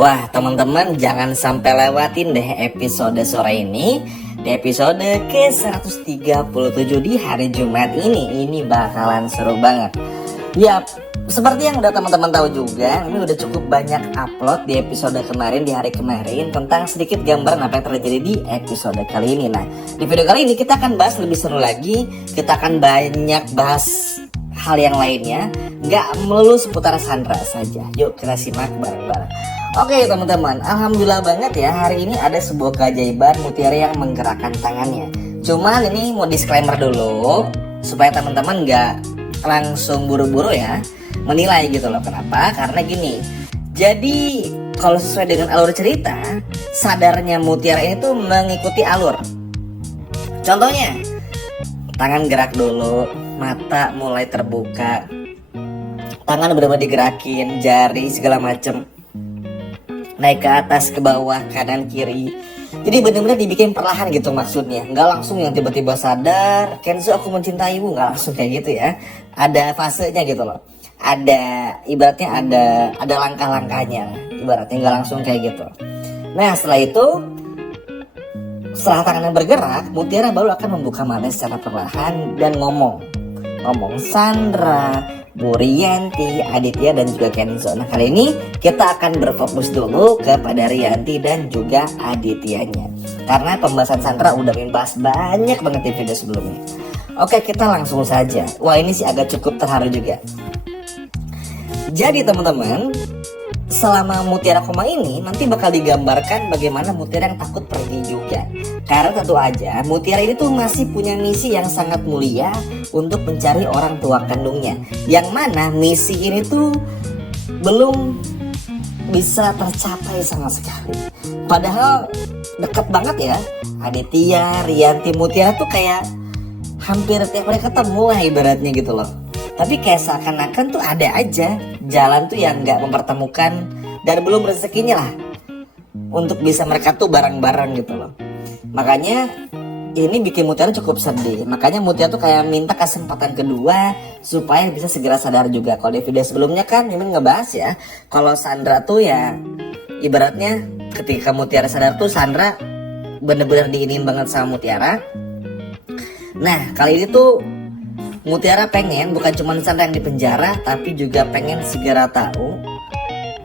Wah teman-teman, jangan sampai lewatin deh episode sore ini. Di episode ke-137 di hari Jumat ini bakalan seru banget. Yap, seperti yang udah teman-teman tahu juga, ini udah cukup banyak upload di episode kemarin, di hari kemarin, tentang sedikit gambaran apa yang terjadi di episode kali ini. Nah, di video kali ini kita akan bahas lebih seru lagi. Kita akan banyak bahas hal yang lainnya, nggak melulu seputar Sandra saja. Yuk kita simak bareng-bareng. Oke teman-teman, alhamdulillah banget ya, hari ini ada sebuah keajaiban mutiara yang menggerakkan tangannya. Cuman ini mau disclaimer dulu supaya teman-teman nggak langsung buru-buru ya menilai gitu loh. Kenapa? Karena gini, jadi kalau sesuai dengan alur cerita, sadarnya mutiara ini tuh mengikuti alur. Contohnya, tangan gerak dulu, mata mulai terbuka, tangan benar-benar digerakin, jari segala macem, naik ke atas, ke bawah, kanan kiri. Jadi benar-benar dibikin perlahan gitu maksudnya. Nggak langsung yang tiba-tiba sadar, Kenzo aku mencintaimu, nggak langsung kayak gitu ya. Ada fasenya gitu loh. Ada ibaratnya ada langkah-langkahnya. Ibaratnya nggak langsung kayak gitu. Nah setelah itu, setelah tangannya bergerak, mutiara baru akan membuka mata secara perlahan dan ngomong Sandra, Bu Rianti, Aditya dan juga Kenzo. Nah kali ini kita akan berfokus dulu kepada Rianti dan juga Adityanya, karena pembahasan Sandra udah bahas banyak banget di video sebelumnya. Oke kita langsung saja. Wah ini sih agak cukup terharu juga. Jadi teman-teman, selama mutiara koma ini nanti bakal digambarkan bagaimana mutiara yang takut pergi juga. Karena tentu aja mutiara ini tuh masih punya misi yang sangat mulia untuk mencari orang tua kandungnya, yang mana misi ini tuh belum bisa tercapai sama sekali. Padahal deket banget ya, Aditya, Rianti, Mutiara tuh kayak hampir tiap hari ketemu lah ibaratnya gitu loh. Tapi kayak seakan-akan tuh ada aja jalan tuh yang gak mempertemukan dan belum rezekinya lah untuk bisa mereka tuh bareng-bareng gitu loh. Makanya ini bikin Mutiara cukup sedih. Makanya Mutiara tuh kayak minta kesempatan kedua supaya bisa segera sadar juga. Kalau di video sebelumnya kan Mimin ngebahas ya, kalau Sandra tuh ya ibaratnya ketika Mutiara sadar tuh Sandra bener-bener diinin banget sama Mutiara. Nah kali ini tuh Mutiara pengen bukan cuma Sandra yang dipenjara, tapi juga pengen segera tahu,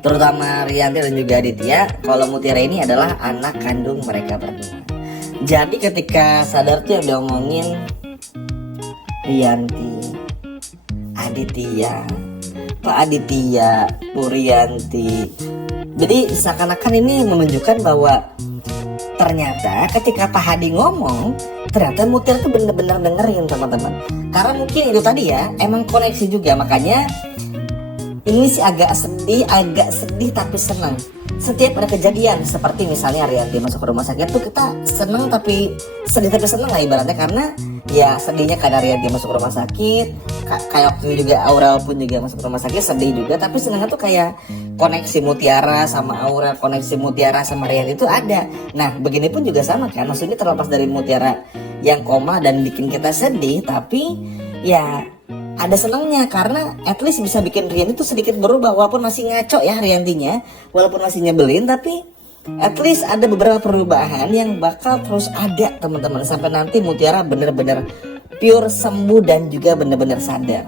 terutama Rianti dan juga Aditya, kalau Mutiara ini adalah anak kandung mereka berdua. Jadi ketika sadar tuh yang diomongin Rianti, Aditya, Pak Aditya, Bu Rianti. Jadi seakan-akan ini menunjukkan bahwa ternyata ketika Pak Hadi ngomong, ternyata Mutiara tuh bener-bener dengerin teman-teman. Karena mungkin itu tadi ya, emang koneksi juga. Makanya ini sih agak sedih tapi senang. Setiap ada kejadian seperti misalnya Rianti masuk ke rumah sakit tuh kita senang tapi sedih tapi senang lah ibaratnya. Karena ya sedihnya karena Rianti masuk ke rumah sakit, kayak waktu itu juga Aurel pun juga masuk ke rumah sakit, sedih juga. Tapi senangnya tuh kayak koneksi Mutiara sama Aurel, koneksi Mutiara sama Rianti itu ada. Nah begini pun juga sama kan, maksudnya terlepas dari Mutiara yang koma dan bikin kita sedih, tapi ya ada senangnya karena at least bisa bikin Rianti tuh sedikit berubah. Walaupun masih ngaco ya Riantinya, walaupun masih nyebelin, tapi at least ada beberapa perubahan yang bakal terus ada teman-teman, sampai nanti Mutiara bener-bener pure sembuh dan juga bener-bener sadar.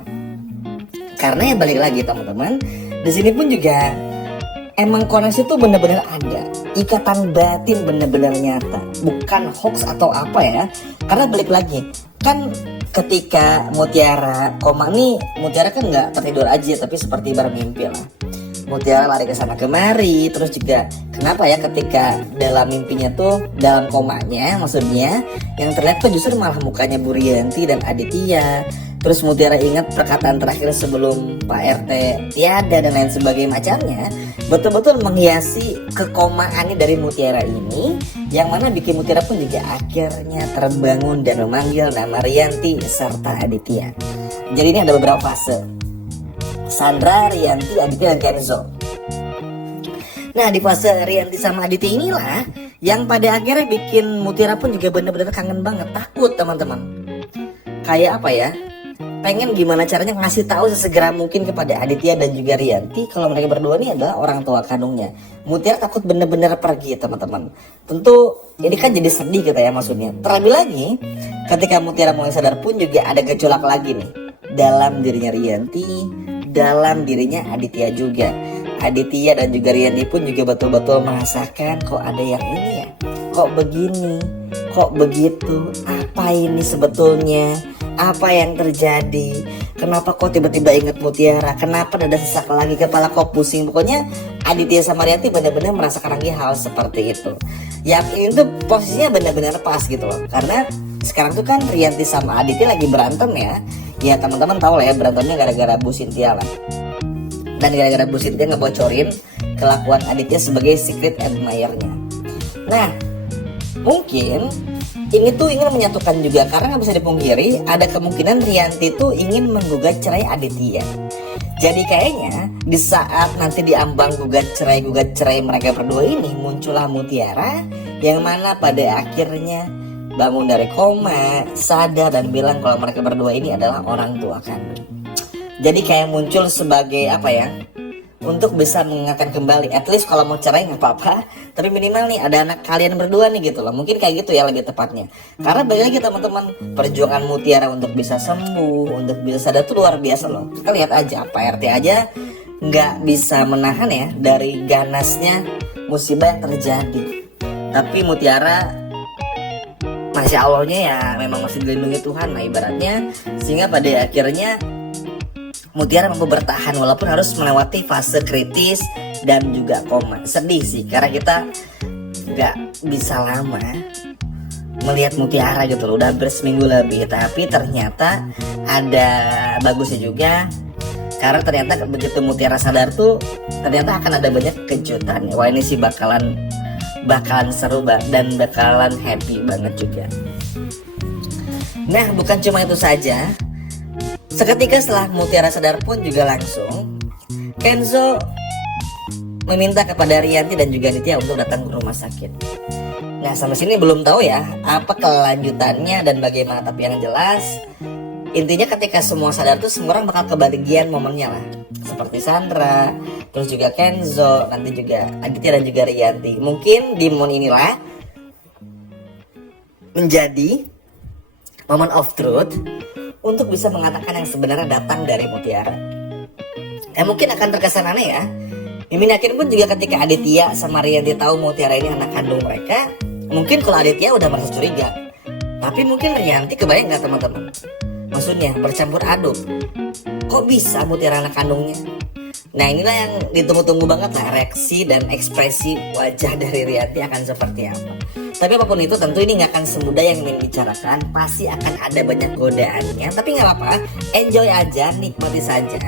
Karena ya balik lagi teman-teman, di sini pun juga emang koneksi tuh bener-bener ada, ikatan batin bener-bener nyata, bukan hoax atau apa ya. Karena balik lagi kan ketika Mutiara koma nih, Mutiara kan nggak tertidur aja tapi seperti bermimpi lah. Mutiara lari ke sana kemari, terus juga kenapa ya ketika dalam mimpinya tuh, dalam komanya maksudnya, yang terlihat tuh justru malah mukanya Bu Rianti dan Aditya. Terus Mutiara ingat perkataan terakhir sebelum Pak RT tiada dan lain sebagainya macamnya, betul-betul menghiasi kekomaan dari Mutiara ini, yang mana bikin Mutiara pun juga akhirnya terbangun dan memanggil nama Rianti serta Aditya. Jadi ini ada beberapa fase: Sandra, Rianti, Aditya dan Kenzo. Nah di fase Rianti sama Aditya inilah yang pada akhirnya bikin Mutiara pun juga benar-benar kangen banget, takut teman-teman. Kayak apa ya, pengen gimana caranya ngasih tahu sesegera mungkin kepada Aditya dan juga Rianti kalau mereka berdua ini adalah orang tua kandungnya. Mutiara takut bener-bener pergi, teman-teman. Tentu ini kan jadi sedih kita ya maksudnya. Terlebih lagi ketika Mutiara mulai sadar pun juga ada gejolak lagi nih dalam dirinya Rianti, dalam dirinya Aditya juga. Aditya dan juga Rianti pun juga betul-betul merasakan kok ada yang ini ya, kok begini, kok begitu, apa ini sebetulnya, apa yang terjadi, kenapa kok tiba-tiba inget Mutiara, kenapa ada sesak lagi, kepala kok pusing. Pokoknya Aditya sama Rianti benar-benar merasakan lagi hal seperti itu. Yang ini tuh posisinya benar-benar pas gitu loh, karena sekarang tuh kan Rianti sama Aditya lagi berantem ya. Ya teman-teman tahu lah ya, berantemnya gara-gara Bu Cynthia lah. Dan gara-gara Bu Cynthia ngebocorin kelakuan Aditya sebagai secret admirer-nya. Nah, mungkin ini tuh ingin menyatukan juga, karena nggak bisa dipungkiri ada kemungkinan Rianti tuh ingin menggugat cerai Aditya. Jadi kayaknya di saat nanti diambang gugat cerai mereka berdua ini, muncullah Mutiara yang mana pada akhirnya bangun dari koma, sadar dan bilang kalau mereka berdua ini adalah orang tua kandung. Jadi kayak muncul sebagai apa ya, untuk bisa mengingatkan kembali, at least kalau mau cerai nggak apa-apa, tapi minimal nih ada anak kalian berdua nih gitu loh. Mungkin kayak gitu ya lebih tepatnya. Karena bagi lagi teman-teman, perjuangan Mutiara untuk bisa sembuh, untuk bisa sadar tuh luar biasa loh. Kita lihat aja, Pak RT aja nggak bisa menahan ya dari ganasnya musibah yang terjadi. Tapi Mutiara, Masya Allahnya ya memang masih dilindungi Tuhan lah ibaratnya, sehingga pada akhirnya Mutiara mampu bertahan walaupun harus melewati fase kritis dan juga koma. Sedih sih karena kita nggak bisa lama melihat Mutiara gitu loh, udah hampir seminggu lebih. Tapi ternyata ada bagusnya juga, karena ternyata begitu Mutiara sadar tuh ternyata akan ada banyak kejutan. Wah ini sih bakalan seru dan bakalan happy banget juga. Nah bukan cuma itu saja, seketika setelah Mutiara sadar pun juga langsung Kenzo meminta kepada Rianti dan juga Aditya untuk datang ke rumah sakit. Nah sampai sini belum tahu ya apa kelanjutannya dan bagaimana, tapi yang jelas intinya ketika semua sadar tuh semua orang bakal kebagian momennya lah. Seperti Sandra, terus juga Kenzo, nanti juga Aditya dan juga Rianti. Mungkin di momen inilah menjadi moment of truth untuk bisa mengatakan yang sebenarnya datang dari Mutiara. Mungkin akan terkesan aneh ya. Mimin yakin pun juga ketika Aditya sama Rianti tahu Mutiara ini anak kandung mereka, mungkin kalau Aditya udah merasa curiga, tapi mungkin Rianti kebayang nggak teman-teman? Maksudnya bercampur aduk, kok bisa Mutiara anak kandungnya? Nah inilah yang ditunggu-tunggu banget lah, reaksi dan ekspresi wajah dari Rianti akan seperti apa. Tapi apapun itu tentu ini gak akan semudah yang ingin bicarakan, pasti akan ada banyak godaannya. Tapi gak apa-apa, enjoy aja, nikmati saja.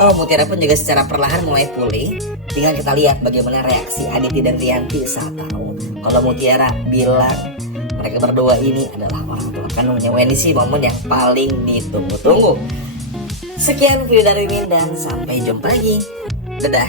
Toh Mutiara pun juga secara perlahan mulai pulih. Tinggal kita lihat bagaimana reaksi Aditya dan Rianti saat tahu kalau Mutiara bilang mereka berdua ini adalah orang tua kandungnya. Wah ini sih momen yang paling ditunggu-tunggu. Sekian video dari Min dan sampai jumpa lagi. Dadah.